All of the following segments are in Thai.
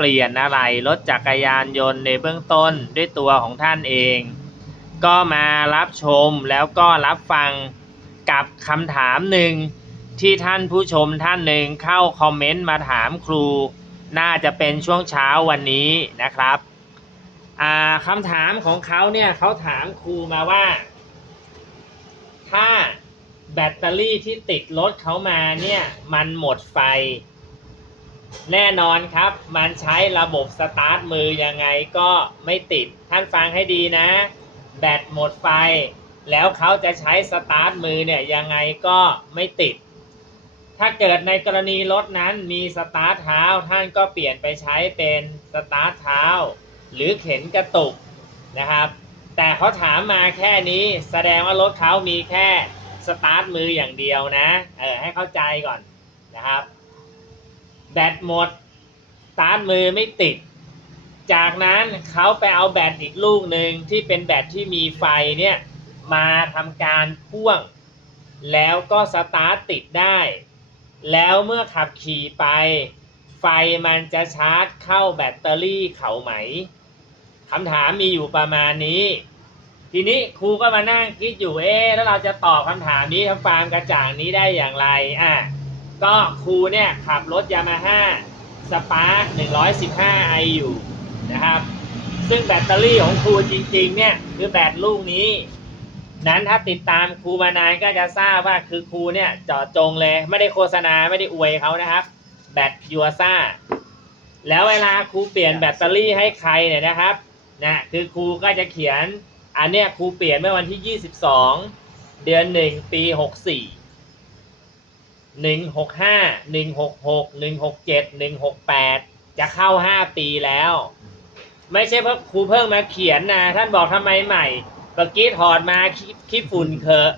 เปลี่ยนอะไรรถจักรยานยนต์ในเบื้องต้นด้วยตัวของท่านเอง ก็มารับชมแล้วก็รับฟังกับคำถามหนึ่งที่ท่านผู้ชมท่านหนึ่งเข้าคอมเมนต์มาถามครู น่าจะเป็นช่วงเช้าวันนี้นะครับคำถามของเขาเนี่ยเขาถามครูมาว่า ถ้าแบตเตอรี่ที่ติดรถเขามาเนี่ย มันหมดไฟ แน่นอนครับ มันใช้ระบบสตาร์ทมือยังไงก็ไม่ติด ท่านฟังให้ดีนะ แบตหมดไฟ แล้วเขาจะใช้สตาร์ทมือเนี่ยยังไงก็ไม่ติด ถ้าเกิดในกรณีรถนั้นมีสตาร์ทเท้าท่านก็เปลี่ยนไปใช้เป็นสตาร์ทเท้า หรือเข็นกระตุกนะครับ แต่เขาถามมาแค่นี้แสดงว่ารถเขามีแค่สตาร์ทมืออย่างเดียวนะ เออให้เข้าใจก่อนนะครับ แบตหมดตาร์ทมือไม่ติด จากนั้นเขาไปเอาแบตอีกลูกหนึ่งที่เป็นแบตที่มีไฟเนี่ยมาทำการพ่วง แล้วก็สตาร์ทติดได้ แล้วเมื่อขับขี่ไป ไฟมันจะชาร์จเข้าแบตเตอรี่เขาไหมคำถามมีอยู่ประมาณนี้ ทีนี้ครูก็มานั่งคิดอยู่เอ๊ะแล้วเราจะตอบคำถามนี้ทำความกระจ่างนี้ได้อย่างไรอะ ก็ครูเนี่ยขับรถยามาฮ่าสปาร์ค115ไออยู่นะครับ ซึ่งแบตเตอรี่ของครูจริงๆ เนี่ยคือแบตลูกนี้ นั้นถ้าติดตามครูมานานก็จะทราบว่าคือครูเนี่ยจาะจงเลย ไม่ได้โฆษณาไม่ได้อวยเขานะครับ แบตยูซ่า แล้วเวลาครูเปลี่ยนแบตเตอรี่ให้ใครเนี่ยนะครับนะคือครูก็จะเขียน อันเนี้ยครูเปลี่ยนเมื่อวันที่ 22 เดือน 1 ปี 64 หนึ่งหกห้าหนึ่งหกหกหนึ่งหกเจ็ดหนึ่งหกแปดจะเข้าห้าปีแล้ว ไม่ใช่เพราะครูเพิ่งมาเขียนนะ ท่านบอกทำไมใหม่เมื่อกี้ถอดมาคลิปคลิปฝุ่นเคอะ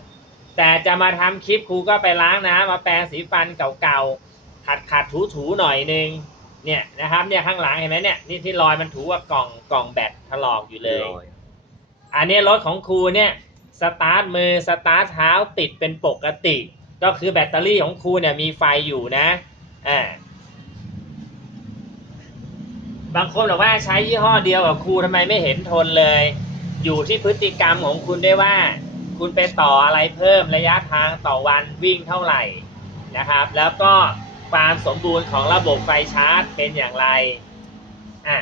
แต่จะมาทำคลิปครูก็ไปล้างน้ำมาแปรงสีฟันเก่าๆขัดขัดถูถูๆหน่อยนึงเนี่ยนะครับเนี่ยข้างหลังเห็นไหมเนี่ยนี่ที่รอยมันถูว่ากล่องกล่องแบตถลอกอยู่เลย อันนี้รถของครูเนี่ยสตาร์ทมือสตาร์ทเท้าติดเป็นปกติ ก็คือแบตเตอรี่ของครูเนี่ยมีไฟอยู่นะอ่าบางคนบอกว่าใช้ยี่ห้อเดียวกับครูทำไมไม่เห็นทนเลย อยู่ที่พฤติกรรมของคุณได้ว่า คุณไปต่ออะไรเพิ่มระยะทางต่อวันวิ่งเท่าไหร่นะครับ แล้วก็ความสมบูรณ์ของระบบไฟชาร์จเป็นอย่างไรอะ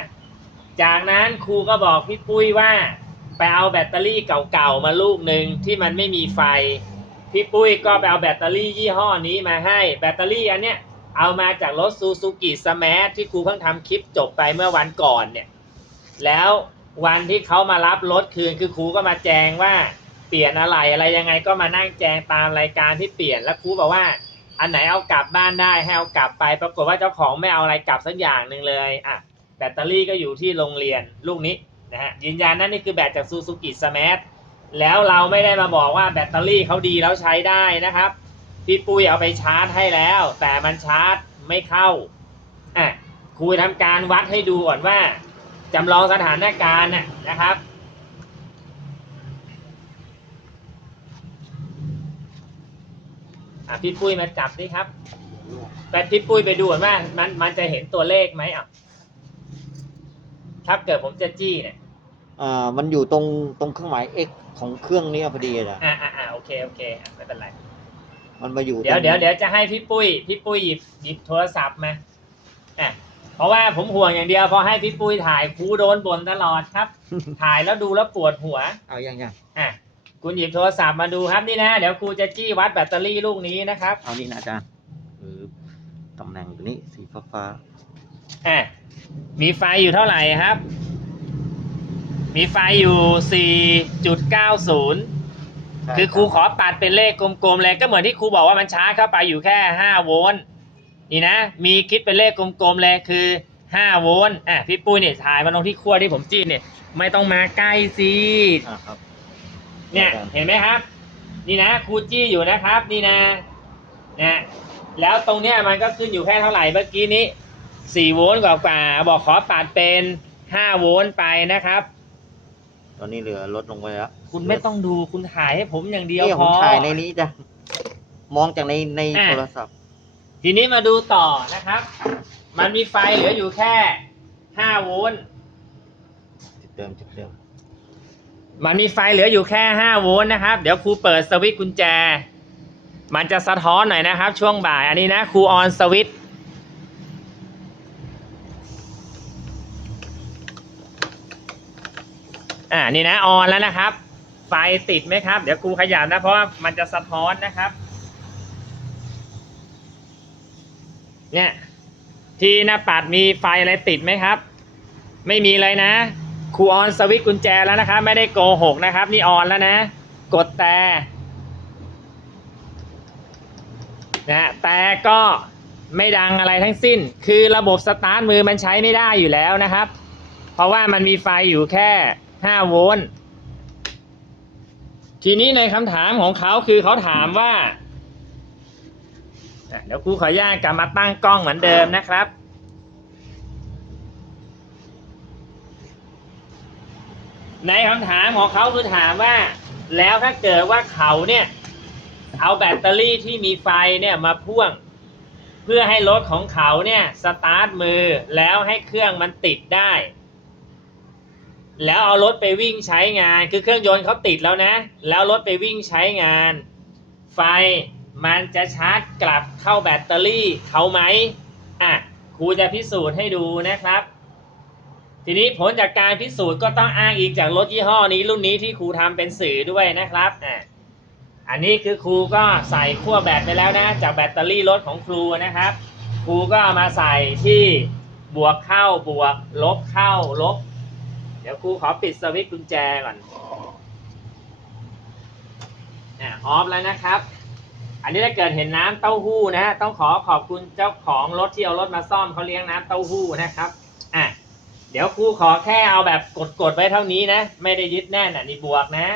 จากนั้นครูก็บอกพี่ปุ้ยว่า ไปเอาแบตเตอรี่เก่าๆมาลูกหนึ่งที่มันไม่มีไฟ พี่ปุ้ยก็ไปเอาแบตเตอรี่ยี่ห้อนี้มาให้ แบตเตอรี่อันเนี้ยเอามาจากรถซูซูกิสมาร์ทที่ครูเพิ่งทำคลิปจบไปเมื่อวันก่อนเนี่ย แล้ววันที่เขามารับรถคืนคือครูก็มาแจงว่าเปลี่ยนอะไรอะไรยังไงก็มานั่งแจงตามรายการที่เปลี่ยนแล้วครูบอกว่า อันไหนเอากลับบ้านได้ให้เอากลับไป ปรากฏว่าเจ้าของไม่เอาอะไรกลับสักอย่างหนึ่งเลยอะแบตเตอรี่ก็อยู่ที่โรงเรียนลูกนี้นะฮะยืนยันนั่นนี่คือแบตจากซูซูกิสมาร์ท แล้วเราไม่ได้มาบอกว่าแบตเตอรี่เขาดีแล้วใช้ได้นะครับ พี่ปุ้ยเอาไปชาร์จให้แล้ว แต่มันชาร์จไม่เข้าอะครูทำการวัดให้ดูก่อนว่าจำลองสถานการณ์นะนะครับอะพี่ปุ้ยมาจับดิครับแปดพี่ปุ้ยไปดูก่อนว่ามันมันจะเห็นตัวเลขไหมอะถ้าเกิดผมจะจี้เนี่ยอ่ามันอยู่ตรงตรงเครื่องหมาย X ของเครื่องนี้พอดีเลยอ่าอ่าอ่าโอเคโอเคอะไม่เป็นไรมันมาอยู่เดี๋ยวตรงเดี๋ยวเดี๋ยวจะให้พี่ปุ้ยพี่ปุ้ยหยิบหยิบโทรศัพท์มาอะเพราะว่าผมห่วงอย่างเดียวพอให้พี่ปุ้ยถ่ายครูโดนบ่นตลอดครับ ถ่ายแล้วดูแล้วปวดหัว เอายังยังอะคุณหยิบโทรศัพท์มาดูครับนี่นะ เดี๋ยวครูจะจี้วัดแบตเตอรี่ลูกนี้นะครับ เอานี่นะอาจารย์หรือตำแหน่งตัวนี้สีฟ้าฟ้าอะมีไฟอยู่เท่าไหร่ครับ มีไฟอยู่ 4.90ๆคือครูขอปัดเป็นเลขกลมๆเลยก็เหมือนที่ครูบอกว่ามันชาร์จเข้าไปอยู่แค่ 5 โวลต์นี่นะ มีคิดเป็นเลขกลมๆเลยคือห้าโวลต์อะพี่ปุ้ยเนี่ยถ่ายมาลงที่ขั้วที่ผมจี้เนี่ย ไม่ต้องมาใกล้สิอ่าครับเนี่ยครับเห็นไหมครับ นี่นะครูจี้อยู่นะครับ นี่นะนะแล้วตรงเนี้ยมันก็ขึ้นอยู่แค่เท่าไหร่เมื่อกี้นี้สี่โวลต์กว่าๆบอกขอปัดเป็นห้าโวลต์ไปนะครับ ตอนนี้เหลือลดลงไปแล้วคุณไม่ต้องดูคุณถ่ายให้ผมอย่างเดียวนี่พผอมถ่ายในนี้จ้ะมองจากในในอะ โทรศัพท์ ทีนี้มาดูต่อนะครับ มันมีไฟเหลืออยู่แค่ห้าโวลต์ จุดเดิมจุดเดิมมันมีไฟเหลืออยู่แค่ห้าโวลต์นะครับ เดี๋ยวครูเปิดสวิตช์กุญแจ มันจะสะท้อนหน่อยนะครับ ช่วงบ่าย อันนี้นะครูออนสวิตช์ อ่านี่นะออนแล้วนะครับ ไฟติดไหมครับ เดี๋ยวครูขยับนะ เพราะว่ามันจะสะท้อนนะครับ เนี่ยที่หน้าปัดมีไฟอะไรติดไหมครับ ไม่มีเลยนะครูออนสวิตช์กุญแจแล้วนะครับ ไม่ได้โกหกนะครับ นี่ออนแล้วนะ กดแต่นะแต่ก็ไม่ดังอะไรทั้งสิ้น คือระบบสตาร์ทมือมันใช้ไม่ได้อยู่แล้วนะครับ เพราะว่ามันมีไฟอยู่แค่ 5โวลต์ ทีนี้ในคำถามของเขาคือเขาถามว่าเดี๋ยวครูขออนุญาตกลับมาตั้งกล้องเหมือนเดิมนะครับในคำถามของเขาคือถามว่า แล้วถ้าเกิดว่าเขาเนี่ย เอาแบตเตอรี่ที่มีไฟเนี่ยมาพ่วง เพื่อให้รถของเขาเนี่ย สตาร์ทมือแล้วให้เครื่องมันติดได้ แล้วเอารถไปวิ่งใช้งาน คือเครื่องยนต์เขาติดแล้วนะ แล้วรถไปวิ่งใช้งาน ไฟมันจะชาร์จกลับเข้าแบตเตอรี่เขาไหมอะครูจะพิสูจน์ให้ดูนะครับ ทีนี้ผลจากการพิสูจน์ก็ต้องอ้างอิงจากรถยี่ห้อนี้รุ่นนี้ที่ครูทำเป็นสื่อด้วยนะครับอะอันนี้คือครูก็ใส่ขั้วแบตไปแล้วนะ จากแบตเตอรี่รถของครูนะครับ ครูก็เอามาใส่ที่บวกเข้าบวก ลบเข้าลบ ดี๋ยวครูขอปิดสวิตช์กุญแจก่อนอะออฟแล้วนะครับ อันนี้ถ้าเกิดเห็นน้ำเต้าหู้นะฮะต้องขอขอบคุณเจ้าของรถที่เอารถมาซ่อมเขาเลี้ยงน้ำเต้าหู้นะครับอะเดี๋ยวครูขอแค่เอาแบบกดๆไว้เท่านี้นะ ไม่ได้ยึดแน่นอะนี่บวกนะ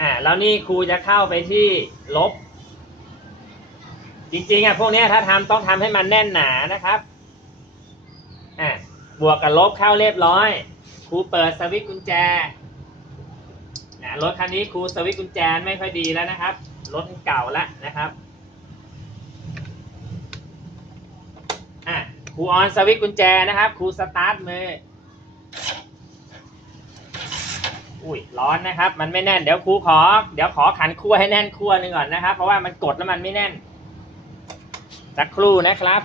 อ่าแล้วนี่ครูจะเข้าไปที่ลบ จริงๆอะพวกนี้ถ้าทำต้องทำให้มันแน่นหนานะครับอ่า บวกกับลบเข้าเรียบร้อย ครูเปิดสวิตช์กุญแจนะรถคันนี้ครูสวิตช์กุญแจไม่ค่อยดีแล้วนะครับ รถเก่าแล้วนะครับอะครูออนสวิตช์กุญแจนะครับ ครูสตาร์ทมือ อุ้ยร้อนนะครับ มันไม่แน่น เดี๋ยวครูขอ เดี๋ยวขอขันขั้วให้แน่นขั้วหนึ่งก่อนนะครับ เพราะว่ามันกดแล้วมันไม่แน่นสักครู่นะครับ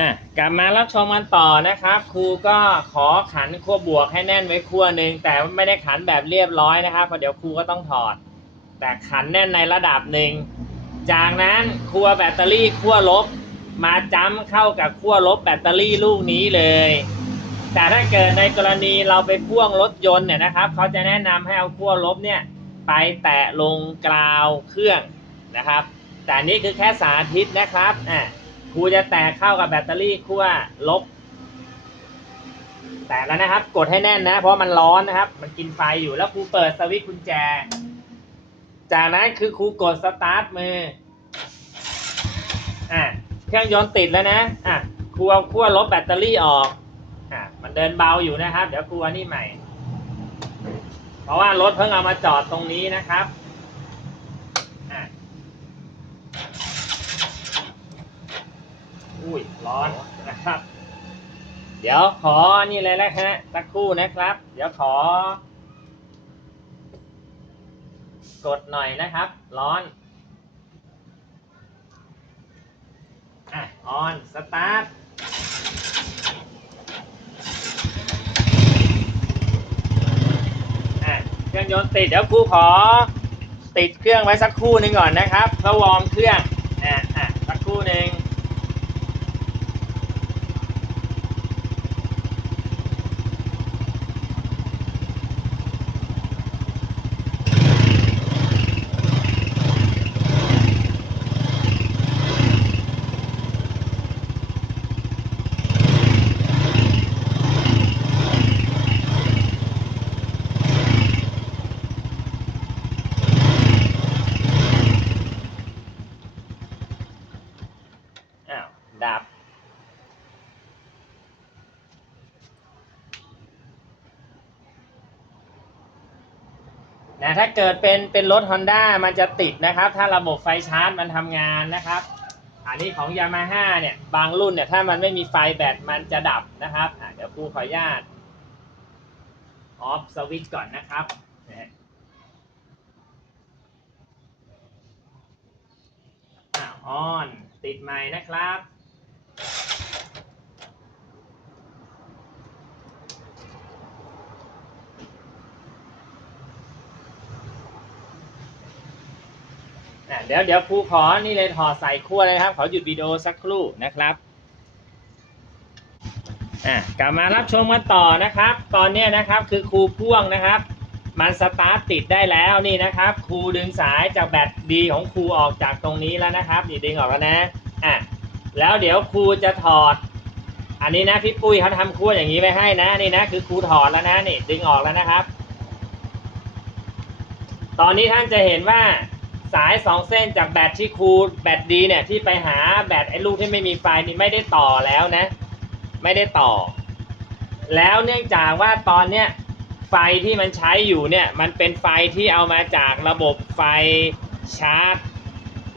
อะกลับมารับชมกันต่อนะครับ ครูก็ขอขันขั้วบวกให้แน่นไว้ขั้วหนึ่งแต่ไม่ได้ขันแบบเรียบร้อยนะครับเพราะเดี๋ยวครูก็ต้องถอด แต่ขันแน่นในระดับหนึ่งจากนั้นขั้วแบตเตอรี่ขั้วลบ มาจ้ำเข้ากับขั้วลบแบตเตอรี่ลูกนี้เลย แต่ถ้าเกิดในกรณีเราไปพ่วงรถยนต์เนี่ยนะครับเขาจะแนะนำให้เอาขั้วลบเนี่ยไปแตะลงกราวเครื่องนะครับ แต่นนี่คือแค่สาธิตนะครับอะ ครูจะแตะเข้ากับแบตเตอรี่ขั้วลบ แต่แล้วนะครับ กดให้แน่นนะ เพราะมันร้อนนะครับ มันกินไฟอยู่แล้วครูเปิดสวิตช์กุญแจ จากนั้นคือครูกดสตาร์ทมืออะเครื่องยนต์ติดแล้วนะอะครูเอาขั้วลบแบตเตอรี่ออกอะมันเดินเบาอยู่นะครับ เดี๋ยวครูอันนี้ใหม่ เพราะว่ารถเพิ่งเอามาจอดตรงนี้นะครับ อะ อุ้ยร้อนนะครับ เดี๋ยวขอนี่เลยนะฮะสักครู่นะครับ เดี๋ยวขอ กดหน่อยนะครับ ร้อนอะออนสตาร์ทอะเครื่องยนต์ติดเดี๋ยวครูขอติดเครื่องไว้สักครู่หนึ่งก่อนนะครับเพื่อวอร์มเครื่อง อะ อะ สักครู่หนึ่ง ดับ นะ ถ้าเกิดเป็นเป็นรถ Honda มันจะติดนะครับ ถ้าระบบไฟชาร์จมันทำงานนะครับ อันนี้ของ Yamaha เนี่ย บางรุ่นเนี่ย ถ้ามันไม่มีไฟแบตมันจะดับนะครับเดี๋ยวครูขออนุญาตออฟสวิตช์ก่อนนะครับอ่าออน ติดใหม่นะครับ เดี๋ยวเดี๋ยวครูขอนี่เลยถอดใส่ขั้วเลยครับ ขอหยุดวิดีโอสักครู่นะครับอะกลับมารับชมกันต่อนะครับ ตอนนี้นะครับคือครูพ่วงนะครับ มันสตาร์ทติดได้แล้วนี่นะครับครูดึงสายจากแบตดีของครูออกจากตรงนี้แล้วนะครับนี่ดึงออกแล้วนะอะแล้วเดี๋ยวครูจะถอด อันนี้นะพี่ปุ้ยเขาทำขั้วอย่างนี้ไว้ให้นะนี่นะคือครูถอดแล้วนะนี่ดึงออกแล้วนะครับ ตอนนี้ท่านจะเห็นว่า สายสองเส้นจากแบตที่ครูแบตดีเนี่ยที่ไปหาแบตไอ้ลูกที่ไม่มีไฟนี่ไม่ได้ต่อแล้วนะ ไม่ได้ต่อ แล้วเนื่องจากว่าตอนเนี้ยไฟที่มันใช้อยู่เนี่ยมันเป็นไฟที่เอามาจากระบบไฟชาร์จ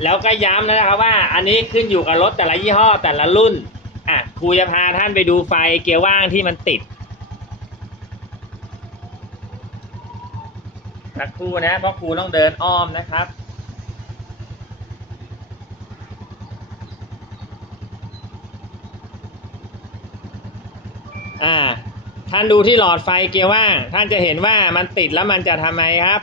แล้วก็ย้ำนะครับว่าอันนี้ขึ้นอยู่กับรถแต่ละยี่ห้อแต่ละรุ่นอะครูจะพาท่านไปดูไฟเกียร์ว่างที่มันติดสักครู่นะเพราะครูต้องเดินอ้อมนะครับ อ่า ท่านดูที่หลอดไฟเกียร์ว่าง ท่านจะเห็นว่ามันติดแล้วมันจะทำไมครับ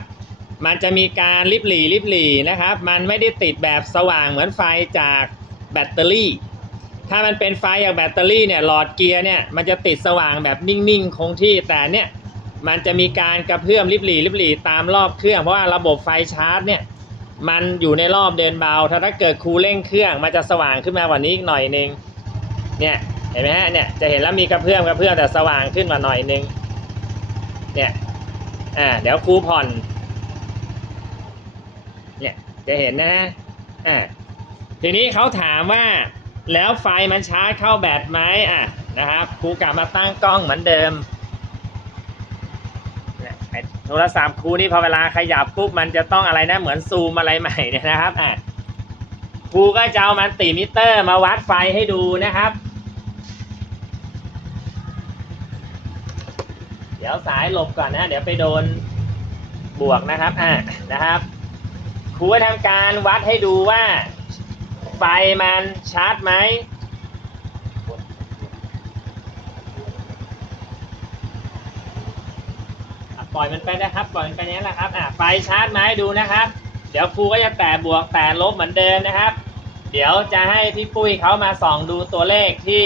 มันจะมีการริบหรี่ริบหรี่นะครับ มันไม่ได้ติดแบบสว่างเหมือนไฟจากแบตเตอรี่ ถ้ามันเป็นไฟจากแบตเตอรี่เนี่ยหลอดเกียร์เนี่ยมันจะติดสว่างแบบนิ่งๆคงที่แต่เนี่ยมันจะมีการกระเพื่อมริบหรี่ริบหรี่ตามรอบเครื่อง เพราะว่าระบบไฟชาร์จเนี่ยมันอยู่ในรอบเดินเบา ถ้าถ้าเกิดครูเร่งเครื่อง มันจะสว่างขึ้นมากว่านี้อีกหน่อยนึงเนี่ย ห็นไหมฮะเนี่ยจะเห็นแล้วมีกระเพื่อมกระเพื่อมแต่สว่างขึ้นมาหน่อยนึงเนี่ยอ่าเดี๋ยวครูผ่อน เนี่ยจะเห็นนะฮะอ่าทีนี้เขาถามว่าแล้วไฟมันชาร์จเข้าแบตไหมอะนะครับครูกลับมาตั้งกล้องเหมือนเดิมเนี่ยโทรศัพท์ครูนี่พอเวลาขยับปุ๊บมันจะต้องอะไรนะเหมือนซูมอะไรใหม่เนี่ยนะครับอะครูก็จะเอามันติมิเตอร์มาวัดไฟให้ดูนะครับ ดี๋ยวสายหลบก่อนนะ เดี๋ยวไปโดนบวกนะครับ อะนะครับครูจะทำการวัดให้ดูว่า ไฟมันชาร์จไหมปล่อยมันไปนะครับ ปล่อยมันไปนี้แหละครับ อะไฟชาร์จมาให้ดูนะครับ เดี๋ยวครูก็จะแตะบวกแตะลบเหมือนเดิมนะครับ เดี๋ยวจะให้พี่ปุ้ยเขามาส่องดูตัวเลขที่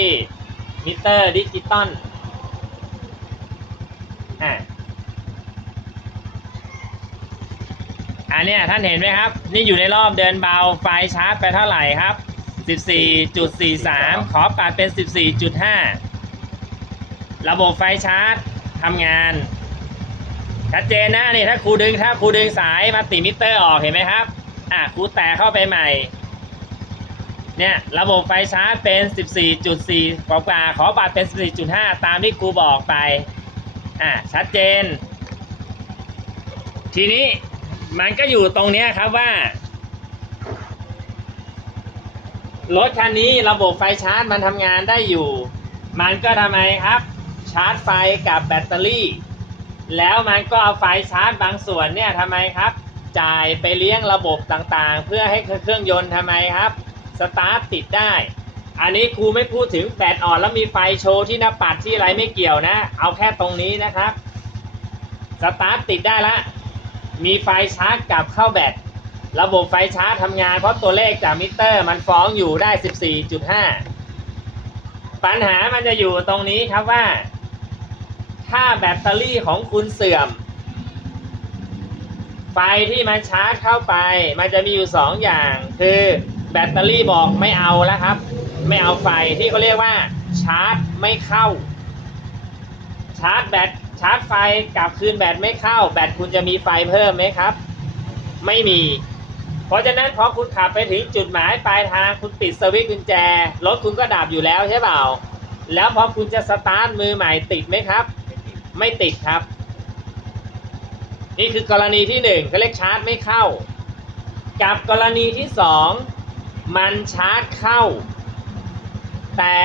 มิเตอร์ดิจิตอลอะอัน เนี้ยท่านเห็นไหมครับ นี่อยู่ในรอบเดินเบาไฟชาร์จไปเท่าไหร่ครับ 14.43 ขอปัดเป็น 14.5 ระบบไฟชาร์จทำงานชัดเจนนะนี่ถ้าครูดึงถ้าครูดึงสายมาติมิเตอร์ออกเห็นไหมครับ อะครูแตะเข้าไปใหม่ เนี่ยระบบไฟชาร์จเป็น 14.4 กว่ากว่าขอบัตรเป็น 14.5 ตามที่ครูบอกไป อะชัดเจน ทีนี้ มันก็อยู่ตรงเนี้ยครับว่า รถคันนี้ระบบไฟชาร์จมันทำงานได้อยู่ มันก็ทำไมครับ ชาร์จไฟกับแบตเตอรี่ แล้วมันก็เอาไฟชาร์จบางส่วนเนี่ยทำไมครับ จ่ายไปเลี้ยงระบบต่างๆ เพื่อให้เครื่องยนต์ทำไมครับสตาร์ทติดได้อันนี้ครูไม่พูดถึงแบตอ่อนแล้วมีไฟโชว์ที่หน้าปัดที่อะไรไม่เกี่ยวนะ เอาแค่ตรงนี้นะครับ สตาร์ทติดได้ละ มีไฟชาร์จกับเข้าแบต ระบบไฟชาร์จทำงานเพราะตัวเลขจากมิเตอร์ มันฟ้องอยู่ได้ 14.5 ปัญหามันจะอยู่ตรงนี้ครับว่า ถ้าแบตเตอรี่ของคุณเสื่อม ไฟที่มันชาร์จเข้าไป มันจะมีอยู่ 2 อย่าง คือแบตเตอรี่บอกไม่เอาแล้วครับ ไม่เอาไฟที่เขาเรียกว่าชาร์จไม่เข้า ชาร์จแบต ชาร์จไฟกลับคืนแบตไม่เข้า แบตคุณจะมีไฟเพิ่มไหมครับ ไม่มี เพราะฉะนั้นพอคุณขับไปถึงจุดหมายปลายทางคุณปิดสวิตช์กุญแจรถคุณก็ดับอยู่แล้วใช่เปล่า แล้วพอคุณจะสตาร์ทมือใหม่ติดไหมครับ ไม่ติดครับ นี่คือกรณีที่หนึ่งเขาเรียกชาร์จไม่เข้า กับกรณีที่สองมันชาร์จเข้า แต่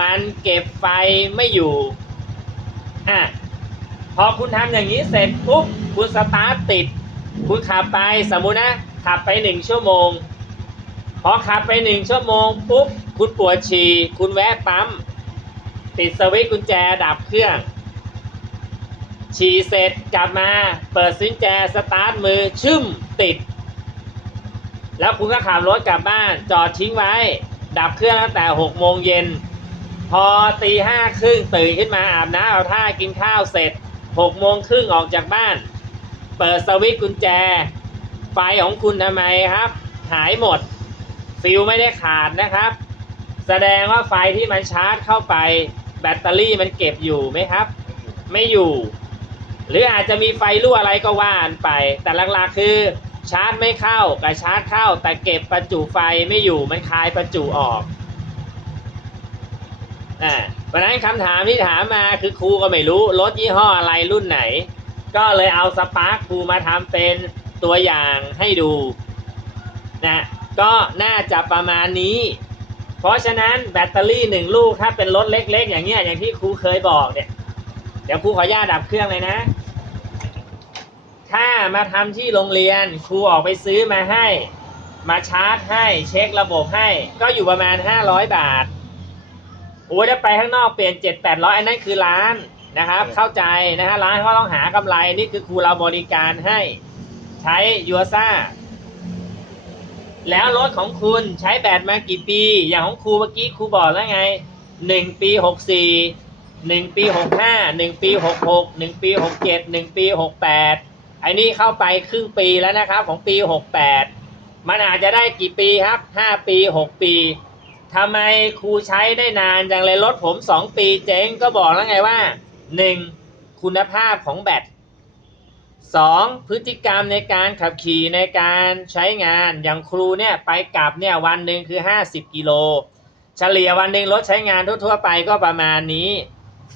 มันเก็บไฟไม่อยู่อะ พอคุณทำอย่างนี้เสร็จปุ๊บคุณสตาร์ทติด คุณขับไปสมมุตินะ ขับไปหนึ่งชั่วโมง พอขับไปหนึ่งชั่วโมงปุ๊บคุณปวดฉี่คุณแวะปั๊มติดสวิตช์กุญแจดับเครื่อง ฉี่เสร็จกลับมาเปิดซิญแจสตาร์ทมือชึ่มติด แล้วคุณก็ขับรถกลับบ้านจอดทิ้งไว้ ดับเครื่องตั้งแต่หกโมงเย็นพอตีห้าครึ่งตื่นขึ้นมาอาบน้ำเอาท่ากินข้าวเสร็จ หกโมงครึ่งออกจากบ้าน เปิดสวิตช์กุญแจ ไฟของคุณทำไมครับ หายหมด ฟิลไม่ได้ขาดนะครับ แสดงว่าไฟที่มันชาร์จเข้าไป แบตเตอรี่มันเก็บอยู่ไหมครับ ไม่อยู่ หรืออาจจะมีไฟรั่วอะไรก็ว่านไป แต่หลักๆคือชาร์จไม่เข้ากับชาร์จเข้า แต่เก็บประจุไฟไม่อยู่มันคายประจุออกอ่า เพราะฉะนั้นคำถามที่ถามมาคือครูก็ไม่รู้รถยี่ห้ออะไรรุ่นไหน ก็เลยเอาสปาร์คครูมาทำเป็นตัวอย่างให้ดูนะก็น่าจะประมาณนี้ เพราะฉะนั้นแบตเตอรี่หนึ่งลูกถ้าเป็นรถเล็ก ๆ อย่างเงี้ยอย่างที่ครูเคยบอกเนี่ย เดี๋ยวครูขออนุญาตดับเครื่องเลยนะ ถ้ามาทำที่โรงเรียนครูออกไปซื้อมาให้ มาชาร์จให้เช็คระบบให้ ก็อยู่ประมาณ 500 บาท โอ้ยถ้าไปข้างนอกเปลี่ยน7 8 0 0อันนั้นคือร้านนะครับ เข้าใจนะฮะร้านเขาต้องหากำไรนี่คือครูเราบริการให้ใช้ยูซ่าแล้วรถของคุณใช้แบตมากี่ปี อย่างของครูเมื่อกี้ครูบอกแล้วไง1ปี64 1ปี65 1ปี66 1ปี67 1ปี68ไอ้นี่เข้าไปครึ่งปีแล้วนะครับของปี68มันอาจจะได้กี่ปีครับ5ปี6ปี ทำไมครูใช้ได้นานจังเลยรถผม 2 ปีเจ๊งก็บอกแล้วไงว่า 1. คุณภาพของแบตสองพฤติกรรมในการขับขี่ในการใช้งานอย่างครูเนี่ยไปกลับเนี่ยวันหนึ่งคือ 50 กิโล เฉลี่ยวันหนึ่งรถใช้งานทั่วๆไปก็ประมาณนี้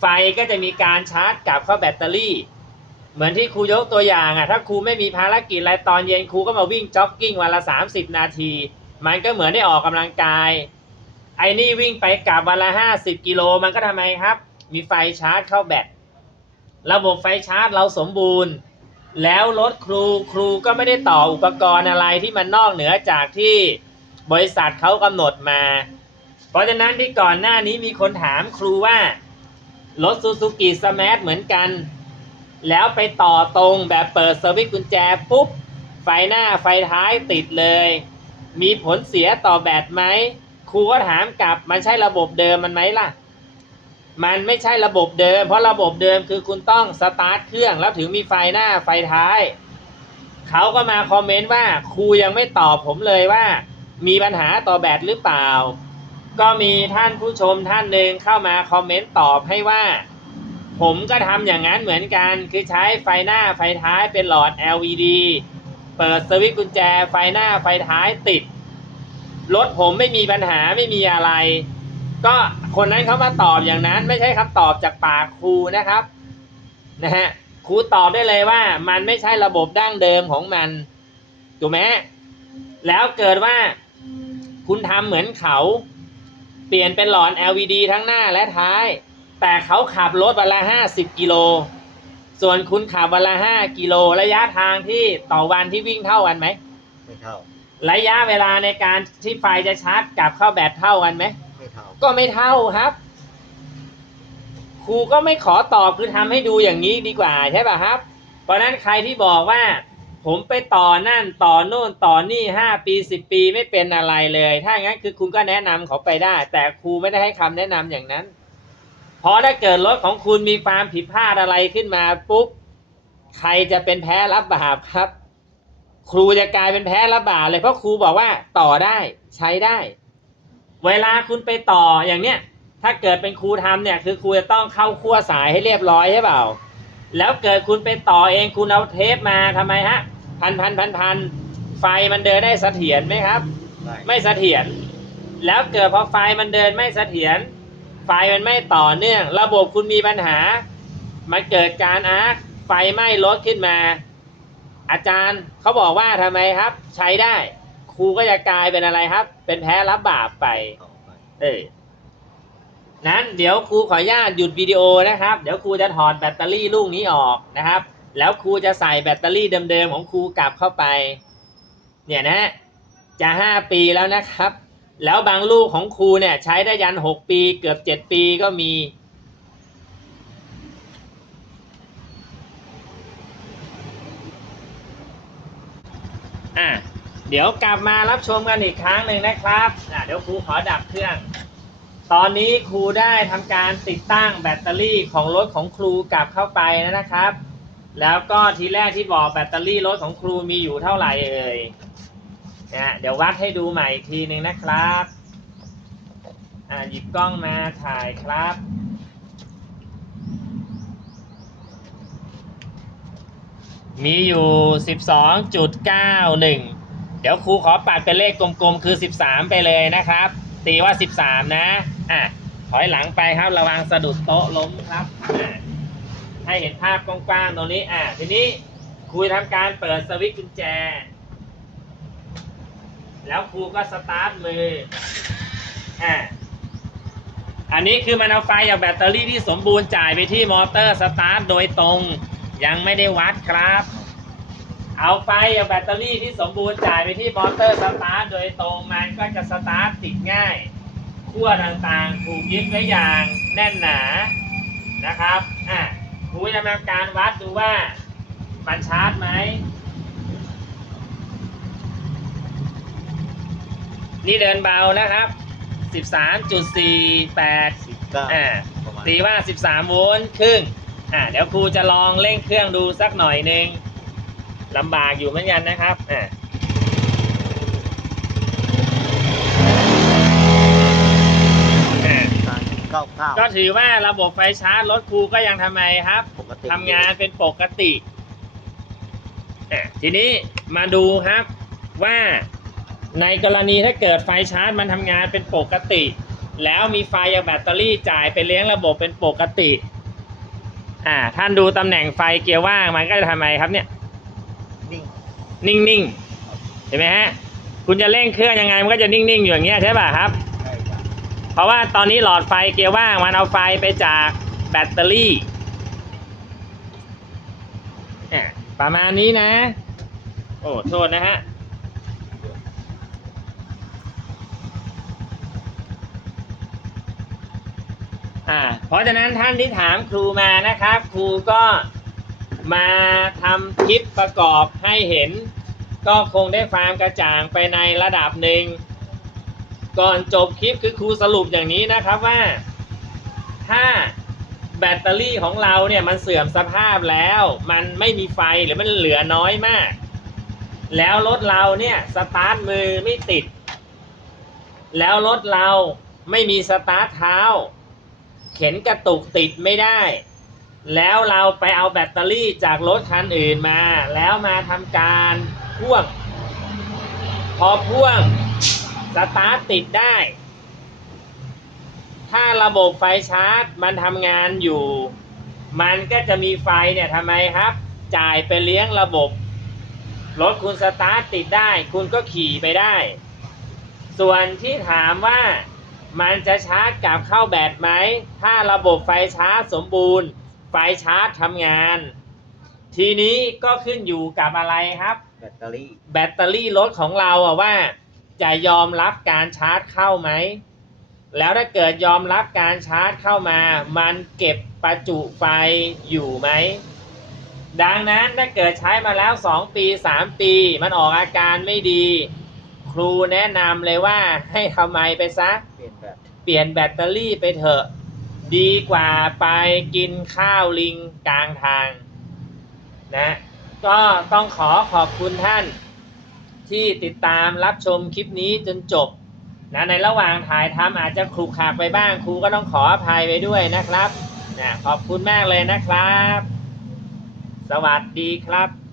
ไฟก็จะมีการชาร์จกลับเข้าแบตเตอรี่ เหมือนที่ครูยกตัวอย่างอะถ้าครูไม่มีภารกิจอะไรตอนเย็นครูก็มาวิ่งจ็อกกิ้งวันละ 30 นาที มันก็เหมือนได้ออกกำลังกาย ไอ้นี่วิ่งไปกลับวันละ50กิโลมันก็ทำไมครับ มีไฟชาร์จเข้าแบตระบบไฟชาร์จเราสมบูรณ์ แล้วรถครูครูก็ไม่ได้ต่ออุปกรณ์อะไรที่มันนอกเหนือจากที่บริษัทเขากำหนดมา เพราะฉะนั้นที่ก่อนหน้านี้มีคนถามครูว่ารถซูซูกิสมาร์ทเหมือนกัน แล้วไปต่อตรงแบบเปิดสวิตช์กุญแจปุ๊บ ไฟหน้าไฟท้ายติดเลย มีผลเสียต่อแบตไหม ครูก็ถามกลับมันใช่ระบบเดิมมันไหมล่ะ มันไม่ใช่ระบบเดิม เพราะระบบเดิมคือคุณต้องสตาร์ทเครื่องแล้วถึงมีไฟหน้าไฟท้าย เขาก็มาคอมเมนต์ว่าครูยังไม่ตอบผมเลยว่า มีปัญหาต่อแบตหรือเปล่า ก็มีท่านผู้ชมท่านหนึ่งเข้ามาคอมเมนต์ตอบให้ว่า ผมก็ทำอย่างนั้นเหมือนกัน คือใช้ไฟหน้าไฟท้ายเป็นหลอด LED เปิดสวิตช์กุญแจไฟหน้าไฟท้ายติด รถผมไม่มีปัญหาไม่มีอะไร ก็คนนั้นเขามาตอบอย่างนั้น ไม่ใช่คำตอบจากปากครูนะครับนะฮะครูตอบได้เลยว่า มันไม่ใช่ระบบดั้งเดิมของมันถูกไหมแล้วเกิดว่า คุณทำเหมือนเขา เปลี่ยนเป็นหลอด LED ทั้งหน้าและท้าย แต่เขาขับรถวันละ50กิโลส่วนคุณขับวันละ5กิโลระยะทางที่ต่อวันที่วิ่งเท่ากันไหมไม่เท่า ระยะเวลาในการที่ไฟจะชาร์จกลับเข้าแบตเท่ากันไหมไม่เท่าก็ไม่เท่าครับ ครูก็ไม่ขอตอบคือทำให้ดูอย่างนี้ดีกว่าใช่ป่ะครับ เพราะฉะนั้นใครที่บอกว่า ผมไปต่อนั่นต่อโน่นต่อนี่ห้าปีสิบปีไม่เป็นอะไรเลย ถ้าอย่างนั้นคือคุณก็แนะนำเขาไปได้ แต่ครูไม่ได้ให้คำแนะนำอย่างนั้นเพราะถ้าเกิดรถของคุณมีความผิดพลาดอะไรขึ้นมาปุ๊บใครจะเป็นแพ้รับบาปครับ ครูจะกลายเป็นแพ้รับบาปเลยเพราะครูบอกว่าต่อได้ใช้ได้ เวลาคุณไปต่ออย่างเนี้ยถ้าเกิดเป็นครูทำเนี่ยคือครูจะต้องเข้าขั้วสายให้เรียบร้อยใช่เปล่า แล้วเกิดคุณไปต่อเองคุณเอาเทปมาทำไมฮะพันพันพันพันไฟมันเดินได้เสถียรไหมครับได้ไม่เสถียรแล้วเกิดพอไฟมันเดินไม่เสถียรไฟมันไม่ต่อเนื่อง ระบบคุณมีปัญหา มันเกิดการอาร์คไฟไหม้รถขึ้นมา อาจารย์เขาบอกว่าทำไมครับ ใช้ได้ ครูก็จะกลายเป็นอะไรครับ เป็นแพ้รับบาปไปต่อไปเออนั้นเดี๋ยวครูขออนุญาตหยุดวิดีโอนะครับ เดี๋ยวครูจะถอดแบตเตอรี่ลูกนี้ออกนะครับ แล้วครูจะใส่แบตเตอรี่เดิมๆของครูกลับเข้าไป เนี่ยนะจะห้าปีแล้วนะครับ แล้วบางลูกของครูเนี่ย ใช้ได้ยันหกปี เกือบเจ็ดปีก็มี อะเดี๋ยวกลับมารับชมกันอีกครั้งหนึ่งนะครับอะเดี๋ยวครูขอดับเครื่อง ตอนนี้ครูได้ทำการติดตั้งแบตเตอรี่ของรถของครูกลับเข้าไปนะครับ แล้วก็ทีแรกที่บอกแบตเตอรี่รถของครูมีอยู่เท่าไหร่เอ่ยนะเดี๋ยววัดให้ดูใหม่อีกทีหนึ่งนะครับอ่าหยิบกล้องมาถ่ายครับ มีอยู่ 12.91 เดี๋ยวครูขอปัดเป็นเลขกลมๆ คือ 13 ไปเลยนะครับ ตีว่า 13 นะ อะ ถอยหลังไปครับ ระวังสะดุดโต๊ะล้มครับ ให้เห็นภาพกว้างๆ ตรงนี้ อะ ทีนี้ครูทำการเปิดสวิตช์กุญแจ แล้วครูก็สตาร์ทมือ อะอันนี้คือมันเอาไฟจากแบตเตอรี่ที่สมบูรณ์จ่ายไปที่มอเตอร์สตาร์ทโดยตรง ยังไม่ได้วัดครับ เอาไฟจากแบตเตอรี่ที่สมบูรณ์จ่ายไปที่มอเตอร์สตาร์ทโดยตรงมันก็จะสตาร์ทติดง่ายขั้วต่างๆ ถูกยึดไว้อย่างแน่นหนานะครับอะครูจะทำการวัดดูว่ามันชาร์จไหมนี่เดินเบานะครับ 13.48สิบเก้าอ่าประมาณตีว่า 13 โวลต์ครึ่ง อ่าเดี๋ยวครูจะลองเร่งเครื่องดูสักหน่อยหนึ่งลำบากอยู่เหมือนกันนะครับอ่าอ่าการเก้าเก้าก็ถือว่าระบบไฟชาร์จรถครูก็ยังทำไมครับปกติทำงานเป็นปกติอะทีนี้มาดูครับว่าในกรณีถ้าเกิดไฟชาร์จมันทำงานเป็นปกติ แล้วมีไฟจากแบตเตอรี่จ่ายไปเลี้ยงระบบเป็นปกติ อ่า ท่านดูตำแหน่งไฟเกียร์ว่างมันก็จะทำไมครับเนี่ย นิ่งนิ่งๆ เห็นไหมฮะ คุณจะเร่งเครื่องยังไงมันก็จะนิ่งๆ อยู่อย่างเงี้ยใช่ป่ะครับ ใช่ครับเพราะว่าตอนนี้หลอดไฟเกียร์ว่างมันเอาไฟไปจากแบตเตอรี่อะประมาณนี้นะ โอ้โทษนะฮะ อ่าเพราะฉะนั้นท่านที่ถามครูมานะครับ ครูก็มาทำคลิปประกอบให้เห็น ก็คงได้ความกระจ่างไปในระดับหนึ่ง ก่อนจบคลิปคือครูสรุปอย่างนี้นะครับว่า ถ้าแบตเตอรี่ของเราเนี่ยมันเสื่อมสภาพแล้ว มันไม่มีไฟหรือมันเหลือน้อยมาก แล้วรถเราเนี่ยสตาร์ทมือไม่ติด แล้วรถเราไม่มีสตาร์ทเท้า เข็นกระตุกติดไม่ได้ แล้วเราไปเอาแบตเตอรี่จากรถคันอื่นมา แล้วมาทำการพ่วง พอพ่วงสตาร์ทติดได้ ถ้าระบบไฟชาร์จมันทำงานอยู่ มันก็จะมีไฟเนี่ยทำไมครับ จ่ายไปเลี้ยงระบบ รถคุณสตาร์ทติดได้ คุณก็ขี่ไปได้ ส่วนที่ถามว่า มันจะชาร์จกลับเข้าแบตไหม ถ้าระบบไฟชาร์จสมบูรณ์ ไฟชาร์จทำงาน ทีนี้ก็ขึ้นอยู่กับอะไรครับ แบตเตอรี่ แบตเตอรี่รถของเราอะว่า จะยอมรับการชาร์จเข้าไหม แล้วถ้าเกิดยอมรับการชาร์จเข้ามา มันเก็บประจุไฟอยู่ไหม ดังนั้นถ้าเกิดใช้มาแล้ว 2 ปี 3 ปี มันออกอาการไม่ดี ครูแนะนำเลยว่าให้ทำไมไปซะเป ลี่ยนแบบเปลี่ยนแบตเตอรี่ไปเถอะ ดีกว่าไปกินข้าวลิงกลางทางนะก็ต้องขอขอบคุณท่าน ที่ติดตามรับชมคลิปนี้จนจบนะในระหว่างถ่ายทำอาจจะขรุกขากไปบ้างครูก็ต้องขออภัยไว้ด้วยนะครับนะขอบคุณมากเลยนะครับ สวัสดีครับ